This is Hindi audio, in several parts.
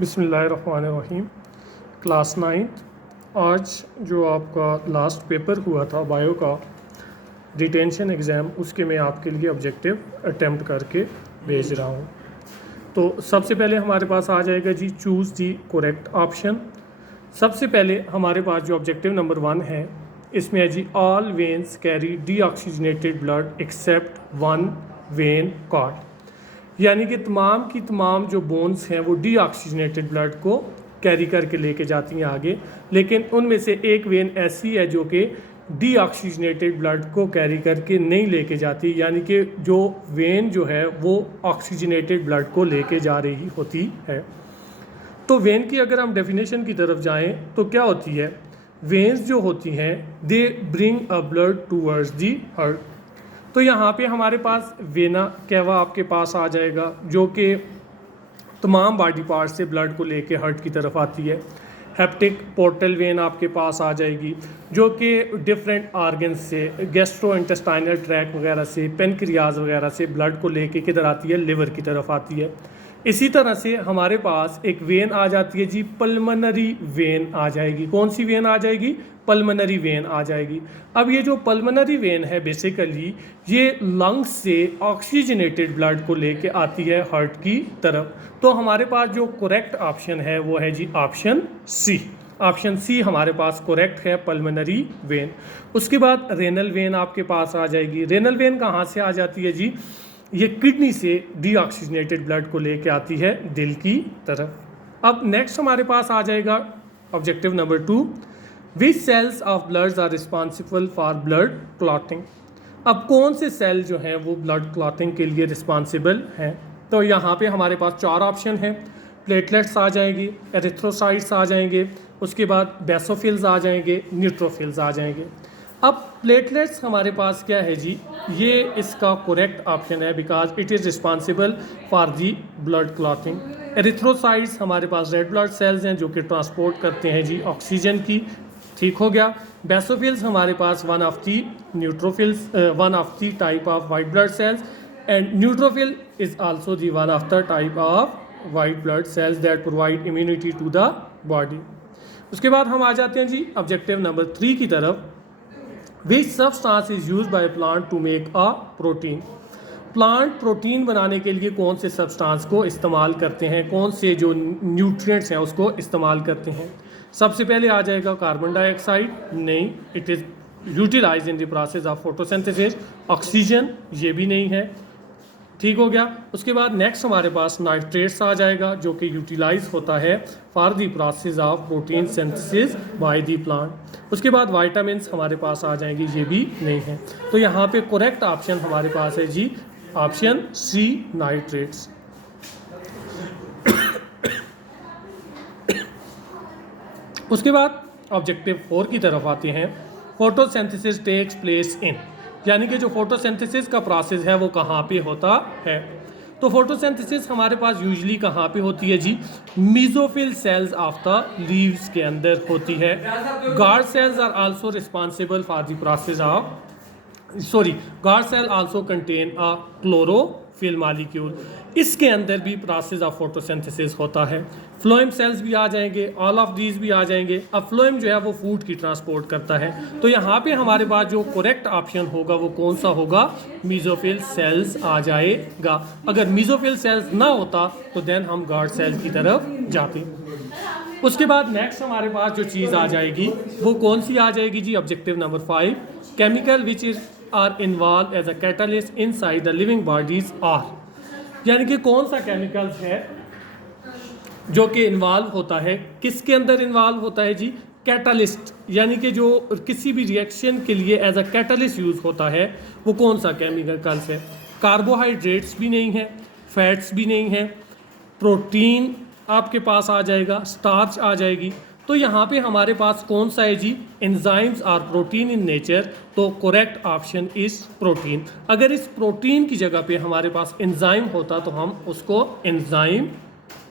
बिस्मिल्लाहिर्रहमानिर्रहीम। क्लास 9 आज जो आपका लास्ट पेपर हुआ था बायो का रिटेंशन एग्ज़ाम, उसके मैं आपके लिए ऑब्जेक्टिव अटेम्प्ट करके भेज रहा हूँ। तो सबसे पहले हमारे पास आ जाएगा जी चूज़ दी करेक्ट ऑप्शन। सबसे पहले हमारे पास जो ऑब्जेक्टिव नंबर 1 है इसमें है जी all veins carry deoxygenated blood except one vein cord, यानी कि तमाम की तमाम जो बोन्स हैं वो डीऑक्सीजनेटेड ब्लड को कैरी करके लेके जाती हैं आगे, लेकिन उनमें से एक वेन ऐसी है जो कि डीऑक्सीजनेटेड ब्लड को कैरी करके नहीं लेके जाती, यानी कि जो वेन जो है वो ऑक्सीजनेटेड ब्लड को लेके जा रही होती है। तो वेन की अगर हम डेफिनेशन की तरफ जाएं तो क्या होती है, वेन्स जो होती हैं they bring a blood towards the heart. तो यहाँ पे हमारे पास वेना कैवा आपके पास आ जाएगा जो कि तमाम बॉडी पार्ट से ब्लड को लेके हार्ट की तरफ आती है। हेप्टिक पोर्टल वेन आपके पास आ जाएगी जो कि डिफरेंट आर्गन्स से, गैस्ट्रो इंटेस्टाइनल ट्रैक वगैरह से, पेनक्रियाज वगैरह से ब्लड को लेके किधर आती है, लिवर की तरफ आती है। इसी तरह से हमारे पास एक वेन आ जाती है जी पल्मनरी वेन आ जाएगी। कौन सी वेन आ जाएगी? पल्मनरी वेन आ जाएगी। अब ये जो पल्मनरी वेन है बेसिकली ये लंग्स से ऑक्सीजनेटेड ब्लड को लेके आती है हार्ट की तरफ। तो हमारे पास जो करेक्ट ऑप्शन है वो है जी ऑप्शन सी। ऑप्शन सी हमारे पास करेक्ट है, पल्मनरी वेन। उसके बाद रेनल वेन आपके पास आ जाएगी। रेनल वेन कहाँ से आ जाती है जी? ये किडनी से डीऑक्सीजनेटेड ब्लड को लेके आती है दिल की तरफ। अब नेक्स्ट हमारे पास आ जाएगा objective number 2, which cells of blood are responsible for blood clotting. अब कौन से सेल जो हैं वो ब्लड क्लॉटिंग के लिए रिस्पॉन्सिबल हैं? तो यहाँ पे हमारे पास 4 ऑप्शन हैं। प्लेटलेट्स आ जाएंगी, एरिथ्रोसाइट्स आ जाएंगे, उसके बाद बेसोफिल्स आ जाएंगे, न्यूट्रोफिल्स आ जाएंगे। अब प्लेटलेट्स हमारे पास क्या है जी, ये इसका करेक्ट ऑप्शन है because it is responsible for the blood clotting. Erythrocytes हमारे पास रेड ब्लड सेल्स हैं जो कि ट्रांसपोर्ट करते हैं जी ऑक्सीजन की, ठीक हो गया। बेसोफिल्स हमारे पास one of the type of white blood cells, and neutrophil is also the one of the type of white blood cells that provide immunity to the body. उसके बाद हम आ जाते हैं जी ऑब्जेक्टिव नंबर 3 की तरफ। Which substance is use by plant to make a protein. Plant protein बनाने के लिए कौन से सब्सटेंस को इस्तेमाल करते हैं, कौन से जो न्यूट्रिएंट्स हैं उसको इस्तेमाल करते हैं? सबसे पहले आ जाएगा कार्बन डाइऑक्साइड, नहीं, it is utilize in the process of photosynthesis. Oxygen, ये भी नहीं है, ठीक हो गया। उसके बाद नेक्स्ट हमारे पास नाइट्रेट्स आ जाएगा जो कि यूटिलाइज होता है for the process of protein synthesis by the plant. उसके बाद वाइटामिन्स हमारे पास आ जाएंगे, ये भी नहीं है। तो यहाँ पे करेक्ट ऑप्शन हमारे पास है जी ऑप्शन सी, नाइट्रेट्स। उसके बाद ऑब्जेक्टिव 4 की तरफ आते हैं। फोटोसिंथेसिस टेक्स प्लेस इन, यानी कि जो फोटोसिंथेसिस का प्रोसेस है वो कहाँ पे होता है? तो फोटोसिंथेसिस हमारे पास यूजली कहाँ पे होती है जी? Mesophyll cells of the leaves के अंदर होती है। Guard cells are also responsible for the process of guard cell also contain a chlorophyll molecule, इसके अंदर भी प्रोसेस ऑफ फोटोसिंथेसिस होता है। फ्लोएम सेल्स भी आ जाएंगे, ऑल ऑफ दीज भी आ जाएंगे। अब फ्लोएम जो है वो फूड की ट्रांसपोर्ट करता है। तो यहाँ पे हमारे पास जो करेक्ट ऑप्शन होगा वो कौन सा होगा? मीजोफिल सेल्स आ जाएगा। अगर मीजोफिल सेल्स ना होता तो देन हम गार्ड सेल की तरफ जाते। उसके बाद नेक्स्ट हमारे पास जो चीज़ आ जाएगी वो कौन सी आ जाएगी जी? Objective number 5, chemical which is are involve as a catalyst inside the living bodies are, यानी कि कौन सा केमिकल्स है जो कि इन्वॉल्व होता है, किसके अंदर इन्वॉल्व होता है जी? कैटलिस्ट, यानी कि जो किसी भी रिएक्शन के लिए एज अ कैटलिस्ट यूज़ होता है वो कौन सा केमिकल्स है? कार्बोहाइड्रेट्स भी नहीं है, फैट्स भी नहीं है, प्रोटीन आपके पास आ जाएगा, स्टार्च आ जाएगी। तो यहाँ पे हमारे पास कौन सा है जी? Enzymes are protein in nature, तो करेक्ट ऑप्शन इज प्रोटीन। अगर इस प्रोटीन की जगह पे हमारे पास एंजाइम होता तो हम उसको एंजाइम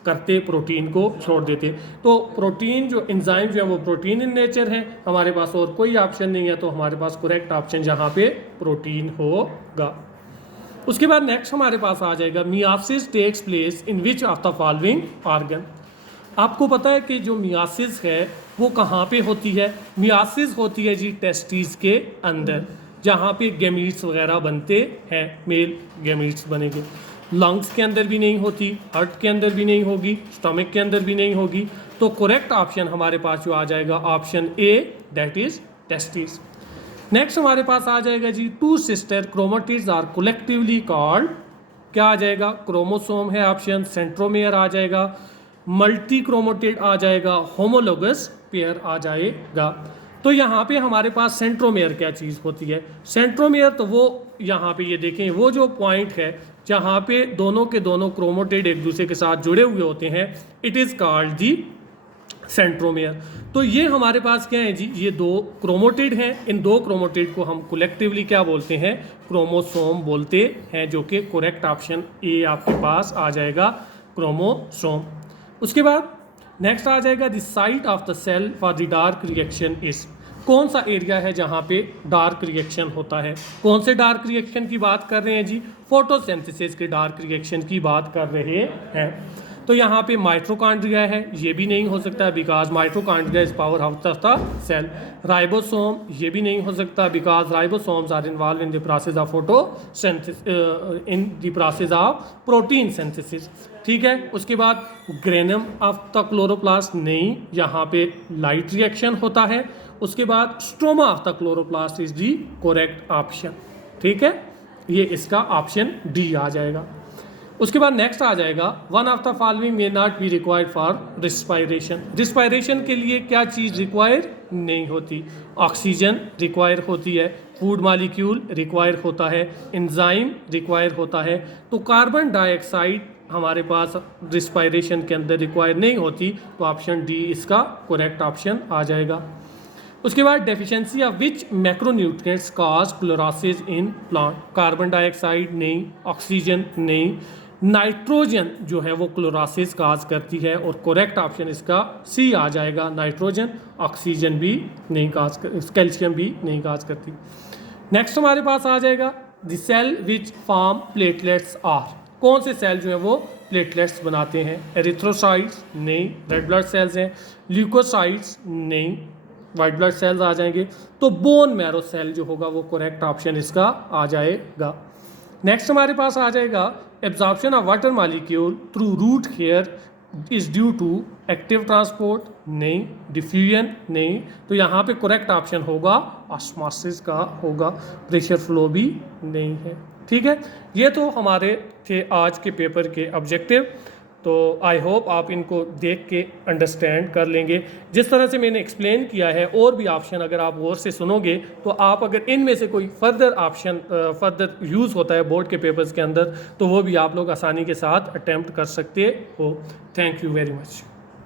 करते, प्रोटीन को छोड़ देते। तो प्रोटीन जो एंजाइम जो है वो प्रोटीन इन नेचर है, हमारे पास और कोई ऑप्शन नहीं है, तो हमारे पास करेक्ट ऑप्शन यहाँ पे प्रोटीन होगा। उसके बाद नेक्स्ट हमारे पास आ जाएगा meiosis takes place in which of the following organ. आपको पता है कि जो मियासिस है वो कहाँ पे होती है? मियासिस होती है जी टेस्टिस के अंदर, जहाँ पे गैमीट्स वगैरह बनते हैं, मेल गैमीट्स बनेंगे। लंग्स के अंदर भी नहीं होती, हार्ट के अंदर भी नहीं होगी, स्टमक के अंदर भी नहीं होगी। तो करेक्ट ऑप्शन हमारे पास जो आ जाएगा option A, that is testis. Next हमारे पास आ जाएगा जी, two sister chromatids are collectively called, क्या आ जाएगा? क्रोमोसोम है ऑप्शन, सेंट्रोमेयर आ जाएगा, मल्टी क्रोमेटिड आ जाएगा, होमोलोगस पेयर आ जाएगा। तो यहाँ पे हमारे पास सेंट्रोमेयर क्या चीज़ होती है? सेंट्रोमेयर तो वो यहाँ पे ये देखें, वो जो पॉइंट है जहाँ पे दोनों के दोनों क्रोमेटिड एक दूसरे के साथ जुड़े हुए होते हैं, it is called the centromere. तो ये हमारे पास क्या है जी, ये दो क्रोमेटिड हैं। इन दो क्रोमेटिड को हम कलेक्टिवली क्या बोलते हैं? क्रोमोसोम बोलते हैं, जो कि करेक्ट ऑप्शन ए आपके पास आ जाएगा, क्रोमोसोम। उसके बाद नेक्स्ट आ जाएगा, the site of the cell for the dark reaction is, कौन सा एरिया है जहाँ पे डार्क रिएक्शन होता है? कौन से डार्क रिएक्शन की बात कर रहे हैं जी? फोटोसिंथेसिस के डार्क रिएक्शन की बात कर रहे हैं। तो यहाँ पे माइटोकॉन्ड्रिया है, ये भी नहीं हो सकता because mitochondria is power house of the cell. Ribosome, ये भी नहीं हो सकता because ribosomes are involve in the process of photosynthesis, in the process of protein synthesis. ठीक है। उसके बाद ग्रेनम ऑफ द क्लोरोप्लास्ट, नहीं, यहाँ पे लाइट रिएक्शन होता है। उसके बाद stroma of the chloroplast is the correct option. ठीक है, ये इसका ऑप्शन डी आ जाएगा। उसके बाद नेक्स्ट आ जाएगा, one of the following may not be required for respiration. Respiration के लिए क्या चीज़ रिक्वायर नहीं होती? ऑक्सीजन रिक्वायर होती है, फूड मॉलिक्यूल रिक्वायर होता है, एंजाइम रिक्वायर होता है। तो कार्बन डाइऑक्साइड हमारे पास रिस्पायरेशन के अंदर रिक्वायर नहीं होती, तो ऑप्शन डी इसका करेक्ट ऑप्शन आ जाएगा। उसके बाद deficiency of which macronutrients cause chlorosis in plant. Carbon dioxide नहीं, ऑक्सीजन नहीं, नाइट्रोजन जो है वो क्लोरोसिस काज करती है, और करेक्ट ऑप्शन इसका सी आ जाएगा, नाइट्रोजन। ऑक्सीजन भी नहीं काज कर, कैल्शियम भी नहीं काज करती। नेक्स्ट हमारे पास आ जाएगा, the cell which form platelets are. कौन से सेल जो है वो प्लेटलेट्स बनाते हैं? एरिथ्रोसाइट्स नहीं, रेड ब्लड सेल्स हैं। ल्यूकोसाइट्स नहीं, वाइट ब्लड सेल्स आ जाएंगे। तो बोन मैरो सेल जो होगा वो करेक्ट ऑप्शन इसका आ जाएगा। नेक्स्ट हमारे पास आ जाएगा, absorption of water molecule through root hair is due to active transport नहीं, डिफ्यूजन नहीं। तो यहाँ पे करेक्ट ऑप्शन होगा ऑस्मोसिस का होगा, प्रेशर फ्लो भी नहीं है। ठीक है, ये तो हमारे थे आज के पेपर के ऑब्जेक्टिव। तो आई होप आप इनको देख के अंडरस्टैंड कर लेंगे। जिस तरह से मैंने एक्सप्लेन किया है, और भी ऑप्शन अगर आप गौर से सुनोगे तो आप अगर इनमें से कोई फर्दर ऑप्शन फर्दर यूज़ होता है बोर्ड के पेपर्स के अंदर, तो वो भी आप लोग आसानी के साथ अटैम्प्ट कर सकते हो। Thank you very much.